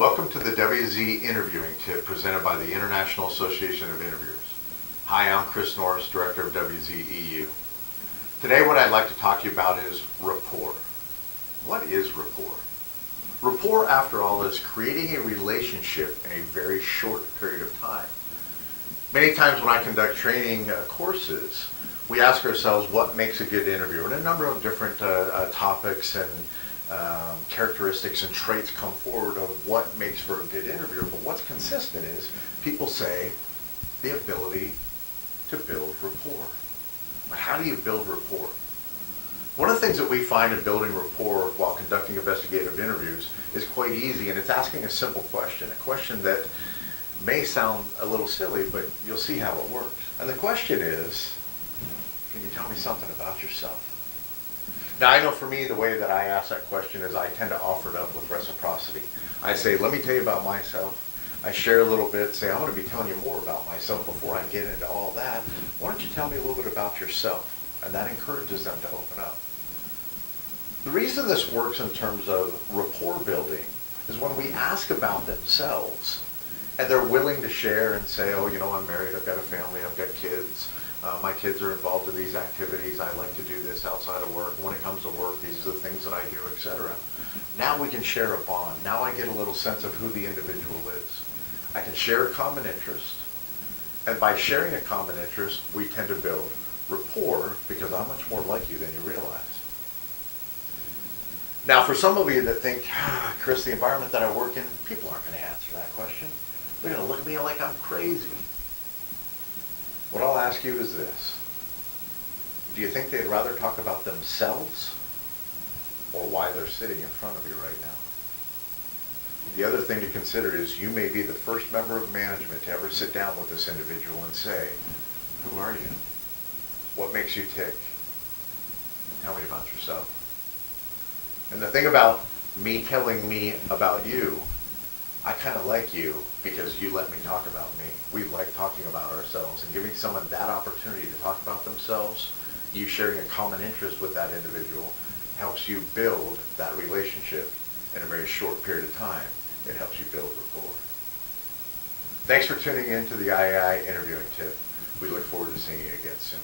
Welcome to the WZ Interviewing Tip presented by the International Association of Interviewers. Hi, I'm Chris Norris, Director of WZEU. Today what I'd like to talk to you about is rapport. What is rapport? Rapport, after all, is creating a relationship in a very short period of time. Many times when I conduct training courses, we ask ourselves what makes a good interviewer, and a number of different topics and characteristics and traits come forward of what makes for a good interviewer. But what's consistent is people say the ability to build rapport. But how do you build rapport? One of the things that we find in building rapport while conducting investigative interviews is quite easy, and it's asking a simple question, a question that may sound a little silly, but you'll see how it works. And the question is, can you tell me something about yourself? Now, I know for me, the way that I ask that question is I tend to offer it up with reciprocity. I say, let me tell you about myself. I share a little bit, say, I'm going to be telling you more about myself before I get into all that. Why don't you tell me a little bit about yourself? And that encourages them to open up. The reason this works in terms of rapport building is when we ask about themselves and they're willing to share and say, oh, you know, I'm married, I've got a family, I've got kids. My kids are involved in these activities. I like to do this outside of work. When it comes to work, these are the things that I do, etc. Now we can share a bond. Now I get a little sense of who the individual is. I can share a common interest. And by sharing a common interest, we tend to build rapport because I'm much more like you than you realize. Now, for some of you that think, Chris, the environment that I work in, people aren't going to answer that question. They're going to look at me like I'm crazy. What I'll ask you is this. Do you think they'd rather talk about themselves or why they're sitting in front of you right now? The other thing to consider is you may be the first member of management to ever sit down with this individual and say, who are you? What makes you tick? Tell me about yourself. And the thing about me telling me about you, I kind of like you because you let me talk about me. We like talking about ourselves, and giving someone that opportunity to talk about themselves, you sharing a common interest with that individual, helps you build that relationship in a very short period of time. It helps you build rapport. Thanks for tuning in to the IAI Interviewing Tip. We look forward to seeing you again soon.